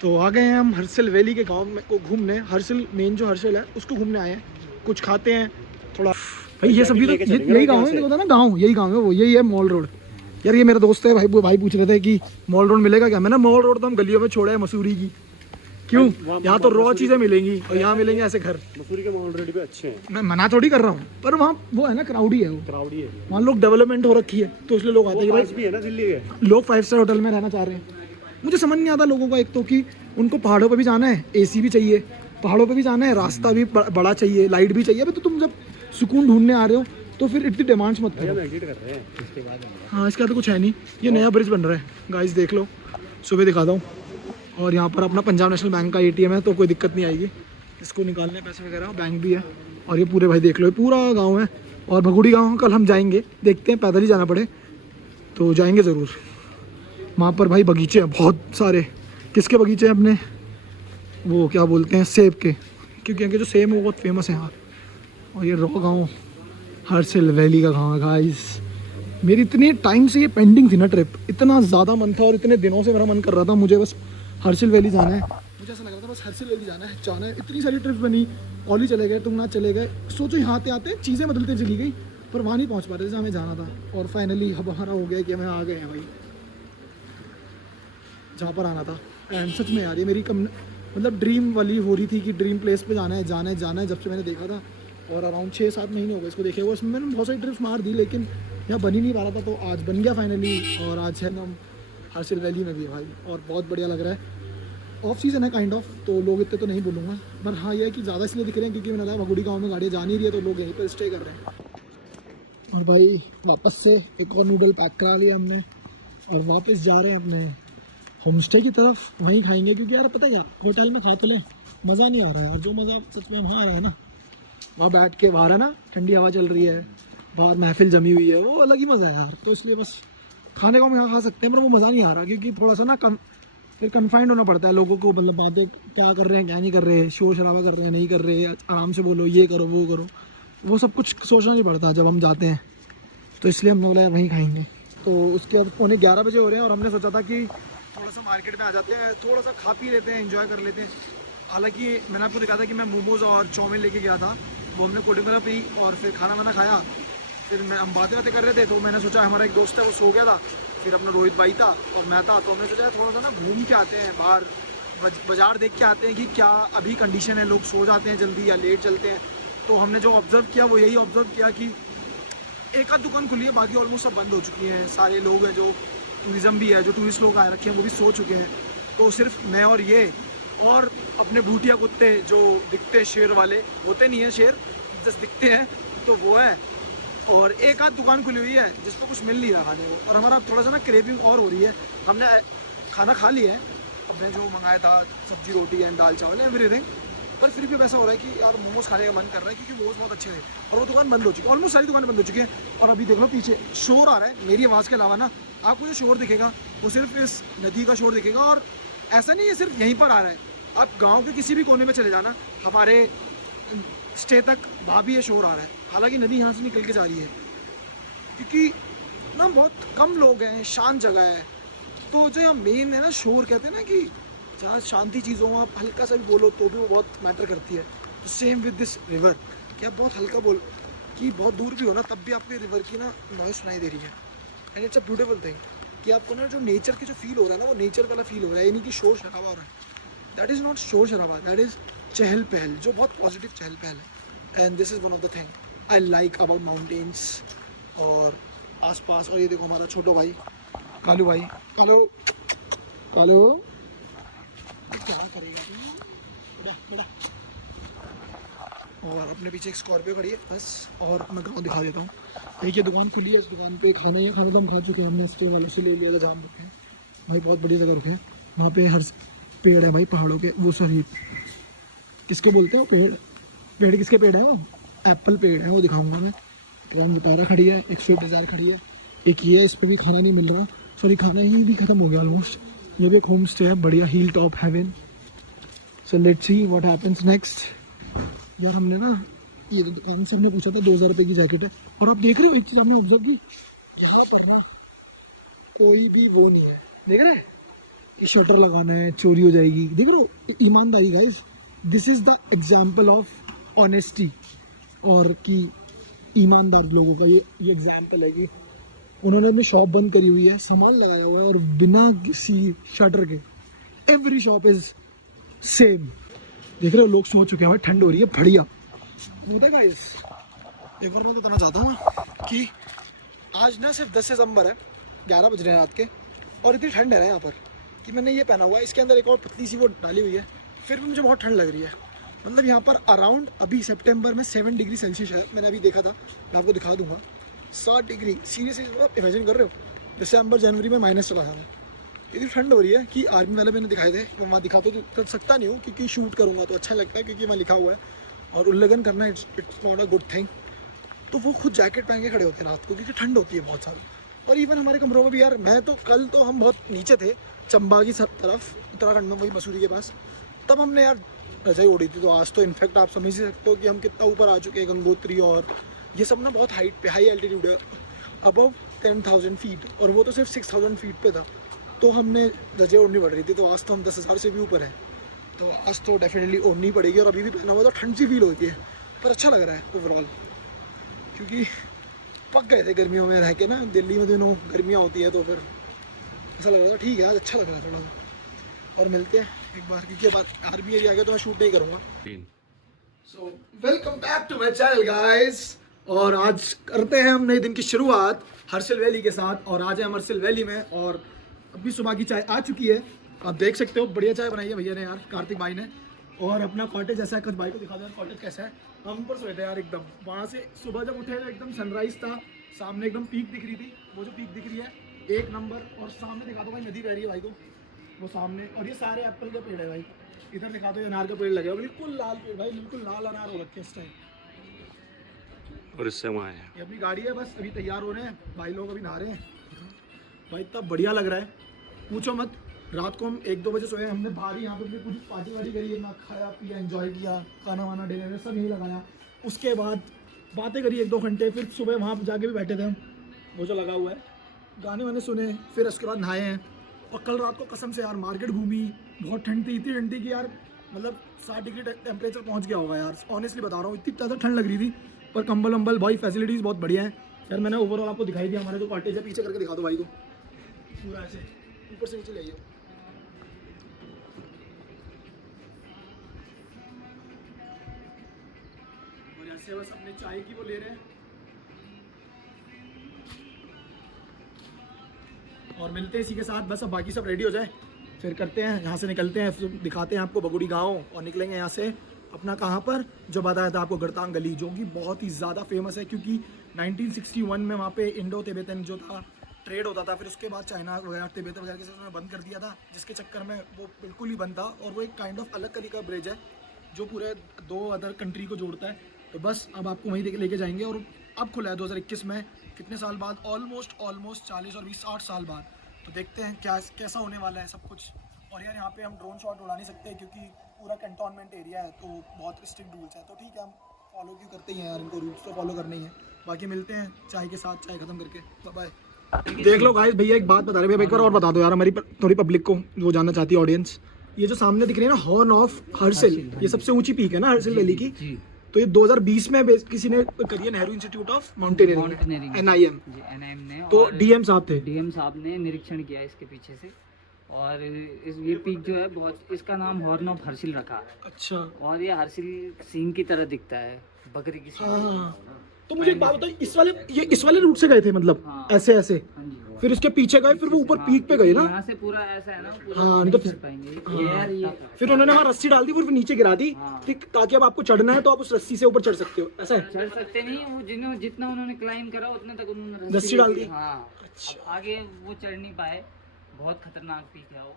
तो आ गए हैं हम हर्सिल वैली के गांव में को घूमने। हर्सिल मेन जो हर्सिल है उसको घूमने आए हैं, कुछ खाते हैं थोड़ा। भाई ये सभी तो यही गांव है, देखो ना गांव, यही गांव है वो, यही है मॉल रोड। यार ये मेरा दोस्त है भाई, वो भाई पूछ रहे थे कि मॉल रोड मिलेगा क्या। मैंने मॉल रोड तो हम गलियों में छोड़ा है मसूरी की, क्यों यहाँ तो रॉ चीजें मिलेंगी और यहाँ मिलेंगे ऐसे घर। मसूरी के मॉल रोड पे अच्छे हैं, मैं मना थोड़ी कर रहा हूँ, पर वहाँ वो है ना क्राउडी है, वो क्राउडी है वहाँ लोग डेवलपमेंट हो रखी है तो इसलिए लोग आते हैं। भाई भी है ना दिल्ली के लोग 5 स्टार होटल में रहना चाह रहे हैं। मुझे समझ नहीं आता लोगों का, एक तो कि उनको पहाड़ों पे भी जाना है, एसी भी चाहिए, पहाड़ों पे भी जाना है, रास्ता भी बड़ा चाहिए, लाइट भी चाहिए। अबे तो तुम जब सुकून ढूंढने आ रहे हो तो फिर इतनी डिमांड्स मत करो। एग्जिट कर रहे हैं इसके बाद। हाँ इसके बाद तो कुछ है नहीं। ये नया ब्रिज बन रहा है गाइस, देख लो, सुबह दिखाता हूँ। और यहाँ पर अपना पंजाब नेशनल बैंक का ATM है, तो कोई दिक्कत नहीं आएगी इसको निकालने पैसे वगैरह। बैंक भी है और ये पूरे भाई देख लो, ये पूरा गाँव है। और भगुड़ी गाँव कल हम जाएंगे, देखते हैं पैदल ही जाना पड़े तो जाएंगे ज़रूर। वहाँ पर भाई बगीचे हैं बहुत सारे। किसके बगीचे हैं? अपने वो क्या बोलते हैं, सेब के, क्योंकि इनके जो सेब है वो बहुत फेमस है यहाँ। और ये रॉ गाँव हर्सिल वैली का गाँव है गाइस। मेरी इतने टाइम से ये पेंडिंग थी ना ट्रिप, इतना ज़्यादा मन था और इतने दिनों से मेरा मन कर रहा था मुझे बस हर्सिल वैली जाना है। मुझे ऐसा लग रहा था बस हर्सिल वैली जाना है। इतनी सारी ट्रिप बनी, ओली चले गए, तुंगनाथ चले गए, सोचो यहाँ आते आते चीज़ें बदलते चली गई, पर वहाँ नहीं पहुँच पा रहे जहाँ हमें जाना था। और फाइनली अब हमारा हो गया कि हमें आ गए हैं भाई जहाँ पर आना था। एंड सच में यार ये मेरी मतलब ड्रीम वाली हो रही थी कि ड्रीम प्लेस पे जाना है जाना है जाना है, जब से मैंने देखा था। और अराउंड 6-7 महीने हो गए इसको देखे हुए। उसमें मैंने बहुत सारी ट्रिप्स मार दी लेकिन यहाँ बन ही नहीं पा रहा था, तो आज बन गया फाइनली। और आज है हम हर्सिल वैली में भी है भाई, और बहुत बढ़िया लग रहा है। ऑफ सीज़न है काइंड ऑफ, तो लोग इतने तो नहीं बोलूँगा, पर हाँ ये है कि ज़्यादा इसलिए दिख रहे हैं क्योंकि मैंने लगा भगुड़ी गाँव में गाड़ियाँ जा नहीं रही है तो लोग यहीं पर स्टे कर रहे हैं। और भाई वापस से एक और नूडल पैक करा लिया हमने और वापस जा रहे हैं अपने होम स्टे की तरफ, वहीं खाएंगे। क्योंकि यार पता है क्या, होटल में खा तो लें, मज़ा नहीं आ रहा है। और जो मज़ा सच में वहाँ आ रहा है ना, वहाँ बैठ के, बाहर है ना ठंडी हवा चल रही है, बाहर महफिल जमी हुई है, वो अलग ही मज़ा है यार। तो इसलिए बस खाने को हम यहाँ खा सकते हैं, पर वो मज़ा नहीं आ रहा क्योंकि थोड़ा सा ना फिर कन्फाइंड होना पड़ता है लोगों को। मतलब बातें क्या कर रहे हैं क्या नहीं कर रहे, शोर शराबा कर रहे हैं नहीं कर रहे, आराम से बोलो, ये करो वो करो, वो सब कुछ सोचना नहीं पड़ता जब हम जाते हैं। तो इसलिए हमने बोला यार वहीं खाएंगे। तो उसके बाद 11:15 बजे हो रहे हैं और हमने सोचा था कि थोड़ा सा मार्केट में आ जाते हैं, थोड़ा सा खा पी लेते हैं, एंजॉय कर लेते हैं। हालांकि मैंने आपको दिखा था कि मैं मोमोज़ और चाउमीन लेके गया था, वो हमने कोल्ड ड्रिंक पी और फिर खाना वाना खाया। फिर हम बातें कर रहे थे तो मैंने सोचा, हमारा एक दोस्त है वो सो गया था, फिर अपना रोहित भाई था और मैं था, तो हमने सोचा थोड़ा सा ना घूम के आते हैं बाहर, बाज़ार देख के आते हैं कि क्या अभी कंडीशन है, लोग सो जाते हैं जल्दी या लेट चलते हैं। तो हमने जो ऑब्ज़र्व किया वो यही ऑब्ज़र्व किया कि एक आध दुकान खुली है, बाकी ऑलमोस्ट सब बंद हो चुकी हैं। सारे लोग हैं, जो टूरिज़्म भी है, जो टूरिस्ट लोग आए रखे हैं वो भी सो चुके हैं। तो सिर्फ मैं और ये और अपने भूटिया कुत्ते जो दिखते हैं शेर वाले, होते नहीं हैं शेर, जस्ट दिखते हैं, तो वो है। और एक आध दुकान खुली हुई है जिस पर कुछ मिल नहीं रहा खाने को, और हमारा थोड़ा सा ना क्रेविंग और हो रही है। हमने खाना खा लिया है, हमने जो मंगाया था सब्जी रोटी एंड दाल चावल एवरीथिंग, पर फिर भी वैसा हो रहा है कि यार मोमोज खाने का मन कर रहा है क्योंकि मोमोज बहुत अच्छे थे और वो दुकान बंद हो चुकी है, ऑलमोस्ट सारी दुकानें बंद हो चुकी हैं। और अभी देख लो पीछे शोर आ रहा है मेरी आवाज़ के अलावा ना, आपको जो शोर दिखेगा वो सिर्फ इस नदी का शोर दिखेगा। और ऐसा नहीं है सिर्फ यहीं पर आ रहा है, आप गाँव के किसी भी कोने में चले जाना, हमारे स्टे तक वहाँ भी ये शोर आ रहा है। हालांकि नदी यहाँ से निकल के जा रही है क्योंकि ना बहुत कम लोग हैं, शांत जगह है। तो जो यहाँ मेन है ना, शोर कहते हैं ना कि जहाँ शांति चीज़ हो, आप हल्का सा भी बोलो तो भी वो बहुत मैटर करती है। तो सेम विद दिस रिवर, कि आप बहुत हल्का बोल कि बहुत दूर भी हो ना, तब भी आपको रिवर की ना नॉइस सुनाई दे रही है। And it's a beautiful thing कि आपको ना जो नेचर की जो फील हो रहा है ना, वो नेचर वाला फील हो रहा है, यानी कि शोर शराबा हो रहा है। दैट इज़ नॉट शोर शराबा, दैट इज़ चहल पहल, जो बहुत पॉजिटिव चहल पहल है। And this is one of the thing I like about mountains और आसपास। और ये देखो हमारा छोटो भाई कालू भाई, कालू कालू क्या करेगा बेटा। और अपने पीछे एक स्कॉर्पियो खड़ी है बस। और मैं गाँव दिखा देता हूँ। एक ये दुकान खुली है, इस दुकान पे खाना ही है, खाना तो हम खा चुके हैं, हमने स्टे वालों से ले लिया था जहाँ हम रुके हैं। भाई बहुत बढ़िया जगह रुके हैं, वहाँ पे हर पेड़ है भाई पहाड़ों के, वो सॉरी किसके बोलते हैं वो पेड़ किसके पेड़ है, वो एप्पल पेड़ है, वो दिखाऊंगा मैं। ग्रैंड विटारा खड़ी है, एक स्विफ्ट डिज़ायर खड़ी है, एक ये है, इस पर भी खाना नहीं मिल रहा, सॉरी खाना ही भी ख़त्म हो गया ऑलमोस्ट। ये भी एक होम स्टे है बढ़िया, hill top haven. So let's see what happens next. यार हमने ना ये दुकान से हमने पूछा था 2000 रुपये की जैकेट है। और आप देख रहे हो एक चीज़ आपने ऑब्जर्व की, यहाँ पर ना कोई भी वो नहीं है, देख रहे हैं शटर लगाना है, चोरी हो जाएगी। देख रहे हो ईमानदारी guys, this is the example of honesty और कि ईमानदार लोगों का ये एग्जाम्पल है कि उन्होंने अपनी शॉप बंद करी हुई है, सामान लगाया हुआ है और बिना किसी शटर के एवरी शॉप इज सेम। देख रहे हो लोग सोच चुके हैं भाई ठंड हो रही है, बढ़िया होता है गाइस। एक बार मैं तो बताना चाहता हूँ कि आज ना सिर्फ 10 सितंबर है, 11 बज रहे हैं रात के और इतनी ठंड है ना यहाँ पर कि मैंने ये पहना हुआ है, इसके अंदर एक और पतली सी वो डाली हुई है, फिर भी मुझे बहुत ठंड लग रही है। मतलब यहाँ पर अराउंड अभी सितंबर में 7 डिग्री सेल्सियस है, मैंने अभी देखा था, मैं आपको दिखा दूंगा 7 डिग्री। सीरियसली आप इमेजिन कर रहे हो दिसंबर जनवरी में माइनस चला था। इतनी ठंड हो रही है कि आर्मी वाले मैंने दिखाए थे, वो वहाँ दिखा तो सकता नहीं हूँ क्योंकि शूट करूँगा तो अच्छा लगता है क्योंकि मैं लिखा हुआ है और उल्लंघन करना it's not a good thing. तो वो खुद जैकेट पहन के खड़े होते हैं रात को क्योंकि ठंड होती है बहुत सारी। और इवन हमारे कमरों में भी यार, मैं तो कल तो हम बहुत नीचे थे चंबा की तरफ, उत्तराखंड में, वही मसूरी के पास, तब हमने यार रजाई ओढ़ी थी। तो आज तो इनफैक्ट आप समझ ही सकते हो कि हम कितना ऊपर आ चुके हैं, गंगोत्री और ये सब ना बहुत हाइट पे, हाई एल्टीट्यूड है, अबव 10,000 फीट, और वो तो सिर्फ 6,000 फीट पे था। तो हमने रजाई ओढ़नी पड़ रही थी। तो आज तो हम 10,000 से भी ऊपर हैं, तो आज तो डेफिनेटली ओढ़नी पड़ेगी। और अभी भी पहना हुआ तो ठंड सी फील होती है, पर अच्छा लग रहा है ओवरऑल क्योंकि पक गए थे गर्मियों में रह के ना, दिल्ली में दिनों गर्मियाँ होती है तो फिर ऐसा लग रहा था ठीक है आज अच्छा लग रहा है थोड़ा सा। और मिलते हैं एक बार क्योंकि अब आर्मी एरिया आ गया तो मैं शूट नहीं करूँगा। So welcome back to my channel guys, और आज करते हैं हम नए दिन की शुरुआत हर्षिल वैली के साथ। और आज है हम हर्षिल वैली में और अभी सुबह की चाय आ चुकी है, आप देख सकते हो, बढ़िया चाय बनाई है भैया ने यार, कार्तिक भाई ने। और अपना कॉटेज ऐसा है, कुछ भाई को दिखा दो यार कॉटेज कैसा है। हम ऊपर सोए थे यार एकदम, वहाँ से सुबह जब उठे तो एकदम सनराइज था, सामने एकदम पीक दिख रही थी, वो जो पीक दिख रही है एक नंबर। और सामने दिखा दो भाई नदी बह रही है भाई को, वो सामने। और ये सारे एप्पल के पेड़ है भाई, इधर दिखा दो अनार का पेड़ लगे, बिल्कुल लाल पेड़ भाई, बिल्कुल लाल अनार हो रखे इस टाइम। और इससे वहाँ है, ये अपनी गाड़ी है, बस अभी तैयार हो रहे हैं भाई लोग, अभी नहा रहे हैं भाई, इतना बढ़िया लग रहा है पूछो मत। रात को हम 1-2 बजे सोए, हमने बाहर ही यहाँ पे पूरी पार्टी वार्टी करी, ना खाया पिया, एंजॉय किया, खाना वाना डिनर सब यही लगाया। उसके बाद बातें करी 1-2 घंटे, फिर सुबह वहाँ जाके भी बैठे थे हम, वो जो लगा हुआ है, गाने वाने सुने, फिर उसके बाद नहाए हैं। और कल रात को कसम से यार मार्केट घूमी, बहुत ठंड थी, इतनी ठंड थी कि यार मतलब 60 डिग्री टेम्परेचर पहुँच गया होगा यार, ऑनेस्टली बता रहा हूँ, इतनी ज़्यादा ठंड लग रही थी। पर कंबल वंबल भाई फैसिलिटीज़ बहुत बढ़िया है यार। मैंने ओवरऑल आपको दिखाई दिया, हमारे जो कॉटेज है, पीछे करके दिखा दो भाई को, पूरा ऐसे ऊपर से नीचे ले आइए। और ऐसे बस अपने चाय की वो ले रहे हैं और मिलते हैं इसी के साथ। बस अब बाकी सब रेडी हो जाए फिर करते हैं, यहाँ से निकलते हैं, फिर दिखाते हैं आपको बगुड़ी गांव और निकलेंगे यहाँ से अपना कहाँ पर, जो बताया था आपको गढ़तांग गली, जो कि बहुत ही ज़्यादा फेमस है क्योंकि 1961 में वहाँ पे इंडो तिब्बतन जो था ट्रेड होता था, फिर उसके बाद चाइना वगैरह तिब्बत वगैरह के साथ उन्होंने बंद कर दिया था, जिसके चक्कर में वो बिल्कुल ही बंद था। और वो एक काइंड ऑफ अलग कली का ब्रिज है जो पूरे 2 अदर कंट्री को जोड़ता है। तो बस अब आपको वहीं लेके जाएंगे। और अब खुला है 2021 में, कितने साल बाद, ऑलमोस्ट 40 और 20-60 साल बाद। तो देखते हैं कैसा होने वाला है सब कुछ। और यार यहाँ पे हम ड्रोन शॉट उड़ा नहीं सकते क्योंकि पूरा कंटोनमेंट एरिया है, तो बहुत स्ट्रिक्ट रूल्स है। तो ठीक है, हम फॉलो क्यों करते ही हैं यार, इनको रूल्स तो फॉलो करने ही है। बाकी मिलते हैं चाय के साथ, चाय खत्म करके, बाय। देख लो गाइस, भैया एक बात बता रहे हैं, एक बार और बता दो यार हमारी थोड़ी पब्लिक को जो जानना चाहती है ऑडियंस। ये जो सामने दिख रही है ना हॉर्न ऑफ हर्षिल, ये सबसे ऊंची पीक है ना हर्षिल वैली की। तो ये 2020 में किसी ने करी है, Nehru institute of mountaineering, NIM ने। तो डीएम साहब ने निरीक्षण किया इसके पीछे से, और ये पीक जो है बहुत, इसका नाम हॉर्न ऑफ हर्षिल रखा। अच्छा। और ये हर्षिल सींग की तरह दिखता है, बकरी की सींग। तो मुझे एक बात बताओ, इस वाले रूट से गए थे मतलब? हाँ। ऐसे फिर उसके पीछे गए, फिर वो ऊपर पीक पे गए ना? यहाँ से पूरा ऐसा है ना, हाँ, नहीं तो फिर उन्होंने वहाँ रस्सी डाल दी, फिर नीचे गिरा दी, ताकि अब आपको चढ़ना है तो आप उस रस्सी से ऊपर चढ़ सकते हो, ऐसा है? चढ़ सकते नहीं, वो जितना उन्होंने क्लाइम करा उतने तक उन्होंने रस्सी डाल दी। हाँ, आगे वो चढ़ नहीं पाए, बहुत खतरनाक पीक है वो।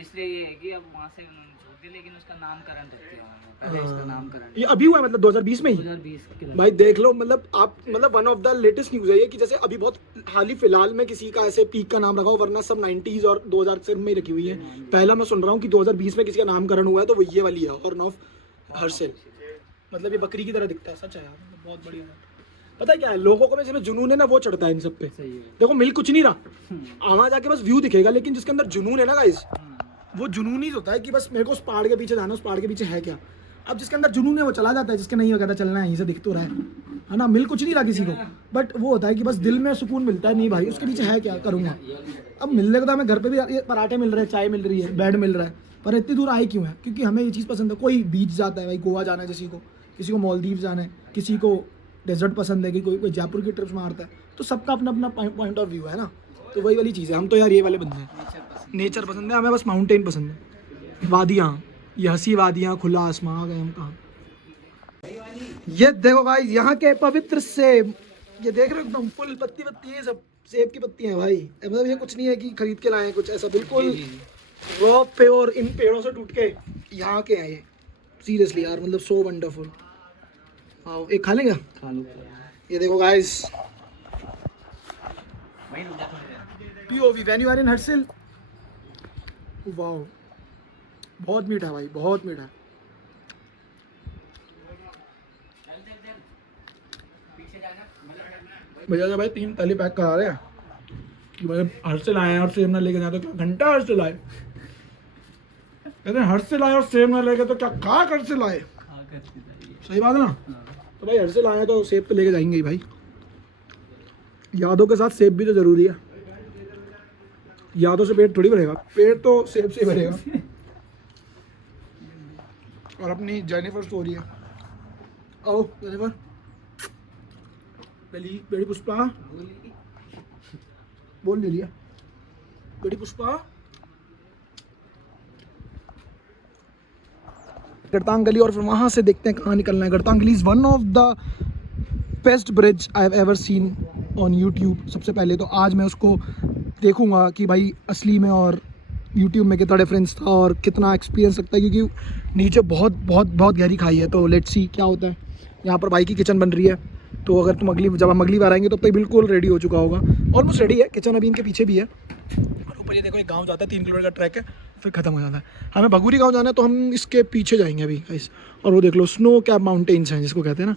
इसलिए ये है कि अब वहाँ से उन्होंने छोड़ दिया, लेकिन उसका नामकरण कर दिया उन्होंने, पहले इसका नामकरण। ये अभी हुआ है मतलब 2020 में ही? 2020 भाई देख लो, मतलब आप मतलब one of the latest news है ये कि जैसे अभी बहुत हाल ही फिलहाल में किसी का ऐसे पीक का नाम रखा हो, वरना सब 90s और 2000 से में ही रखी हुई है। पहला मैं सुन रहा हूँ कि 2020 में किसी का नामकरण हुआ है, तो वो ये वाली है हॉर्न ऑफ हर्षिल। मतलब ये बकरी की तरह दिखता है, सच है यार, बहुत बढ़िया है। पता है क्या है, लोगों को में जिसमें जुनून है ना वो चढ़ता है इन सब पे। सही है। देखो मिल कुछ नहीं रहा, वहाँ जाके बस व्यू दिखेगा, लेकिन जिसके अंदर जुनून है ना गाइस, वो जुनून ही होता है कि बस मेरे को उस पहाड़ के पीछे जाना, उस पहाड़ के पीछे है क्या। अब जिसके अंदर जुनून है वो चला जाता है, जिसके नहीं कहता चलना है, यहीं से दिख तो रहा है ना, मिल कुछ नहीं रहा किसी को, बट वो होता है कि बस दिल में सुकून मिलता है, नहीं भाई उसके पीछे है क्या, करूँगा। अब मिलने को तो हमें घर पे भी ये पराठे मिल रहे हैं, चाय मिल रही है, बेड मिल रहा है, पर इतनी दूर आए क्यों है, क्योंकि हमें ये चीज़ पसंद है। कोई बीच जाता है भाई, गोवा जाना है किसी को मालदीव जाना है, किसी को डेजर्ट पसंद है, कि कोई जयपुर की ट्रिप्स मारता है, तो सबका अपना अपना पॉइंट ऑफ व्यू है ना। तो वही वाली चीज़ है, हम तो यार ये वाले बंदे हैं, नेचर पसंद है हमें, बस माउंटेन पसंद है, वादियाँ, ये हंसी वादियाँ, खुला आसमां, आ गए हम कहाँ। ये देखो भाई यहाँ के पवित्र सेब, ये देख रहे हो एकदम फुल पत्ती है, सब सेब की पत्तियां हैं भाई, मतलब ये कुछ नहीं है कि खरीद के लाए हैं कुछ, ऐसा बिल्कुल रॉ प्योर इन पेड़ों से टूट के यहाँ के हैं ये। सीरियसली यार, मतलब सो वंडरफुल। आओ एक खा लेंगे, खा लो। ये देखो guys, POV when you are in Harsil, wow बहुत मीठा है भाई, बहुत मीठा है। भैया जब भाई 3 थाली पैक करा रहे हैं कि भाई हर्षिल आए हैं और सेब ना लेके जाए तो क्या घंटा हर्षिल आए, कहते हैं हर्षिल आए और सेब ना लेके तो क्या कहा हर्षिल आए, सही बात है ना। तो भाई हर्षिल आए तो सेब तो लेके जाएंगे ही भाई, यादों के साथ सेब भी तो जरूरी है, यादों से पेट थोड़ी भरेगा, पेट तो सेब से भरेगा। और अपनी जेनिफर स्टोरी है, आओ जेनिफर, बेटी पुष्पा बोल ले लिया, बेटी पुष्पा। गड़तांग गली, और फिर वहाँ से देखते हैं कहाँ निकलना है। गड़तांग गली is one of the best bridge I have ever seen on YouTube. सबसे पहले तो आज मैं उसको देखूंगा कि भाई असली में और यूट्यूब में कितना डिफरेंस था और कितना एक्सपीरियंस लगता है, क्योंकि नीचे बहुत बहुत बहुत गहरी खाई है। तो लेट्स सी क्या होता है। यहाँ पर भाई की किचन बन रही है, तो अगर तुम जब हम अगली बार आएंगे तो अब तक बिल्कुल रेडी हो चुका होगा, ऑलमोस्ट रेडी है। किचन अभी इनके पीछे भी है, और ऊपर ये देखो एक गांव जाता है, 3 किलोमीटर का ट्रैक है, फिर खत्म हो जाता है। हमें भगूरी गांव जाना है, तो हम इसके पीछे जाएंगे अभी गाइस। और वो देख लो स्नो कैप माउंटेन्स हैं जिसको कहते हैं ना,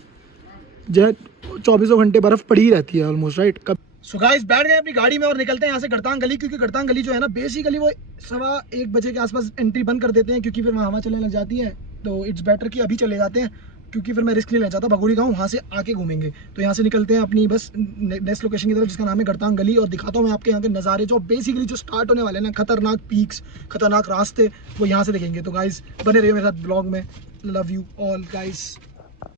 जो 24 घंटे बर्फ़ पड़ी ही रहती है ऑलमोस्ट, राइट। कब सो गाइस बैठ गए अपनी गाड़ी में और निकलते हैं यहाँ से गड़तांग गली, क्योंकि गड़तांग गली जो है ना बेसिकली वो 1:15 बजे के आसपास एंट्री बंद कर देते हैं, क्योंकि फिर वहाँ हवा चलने लग जाती है। तो इट्स बेटर कि अभी चले जाते हैं, क्योंकि फिर मैं रिस्क नहीं लेना चाहता। भगोरी गांव वहाँ से आके घूमेंगे, तो यहाँ से निकलते हैं अपनी बस नेक्स्ट लोकेशन की तरफ, जिसका नाम है गड़तांग गली। और दिखाता हूँ मैं आपके यहाँ के नज़ारे, जो बेसिकली जो स्टार्ट होने वाले हैं ना, खतरनाक पीक्स, खतरनाक रास्ते, वो यहाँ से देखेंगे। तो गाइस बने रहिए मेरे साथ ब्लॉग में। Love you all guys.